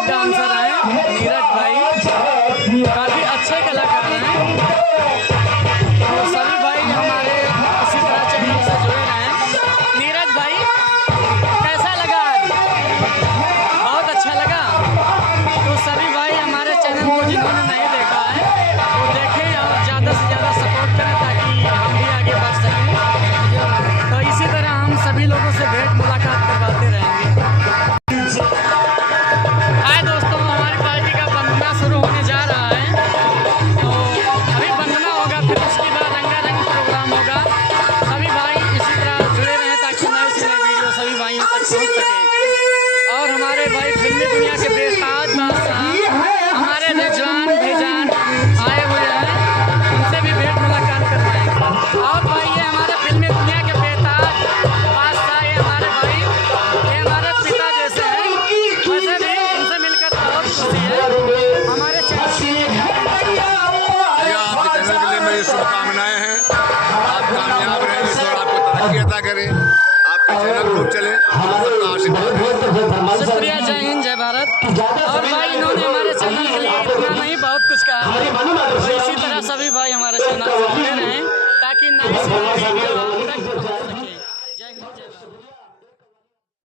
Break dancer हैं नीरज भाई, काफ़ी अच्छे कलाकार हैं। तो सभी भाई हमारे इसी तरह चैनल से जुड़े रहें। नीरज भाई कैसा लगा आज? बहुत अच्छा लगा। तो सभी भाई हमारे चैनल को जिन्होंने नहीं देखा है वो देखें और ज़्यादा से ज़्यादा सपोर्ट करें ताकि हम भी आगे बढ़ सकें। तो इसी तरह हम सभी लोगों से भेंट मुलाकात करवाते रहेंगे। हाय दोस्तों, हमारी पार्टी का वंदना शुरू होने जा रहा है। तो अभी वंदना होगा, फिर उसके बाद रंगारंग प्रोग्राम होगा। सभी भाई इसी तरह जुड़े रहें ताकि नए से नए वीडियो सभी भाइयों तक पहुँच सके। और हमारे भाई फिल्मी दुनिया के बेताज बादशाह हमारे रिजवान भाईजान आए हुए हैं, उनसे भी भेंट मुलाकात करवाएंगे। और भाई ये हमारे फिल्मी दुनिया के बेताज बादशाह, ये हमारे भाई, ये हमारे पिता जैसे हैं। वैसे भी इनसे मिलकर बहुत खुशी है। हमारे चैनल के लिए आपके चैनल के लिए मेरी शुभकामनाएं हैं। आप कामयाब रहें, ईश्वर आपको तरक्की अता करे, आपका चैनल खूब चले, सबका आशीर्वाद है। शुक्रिया। जय हिंद, जय भारत। और भाई इन्होंने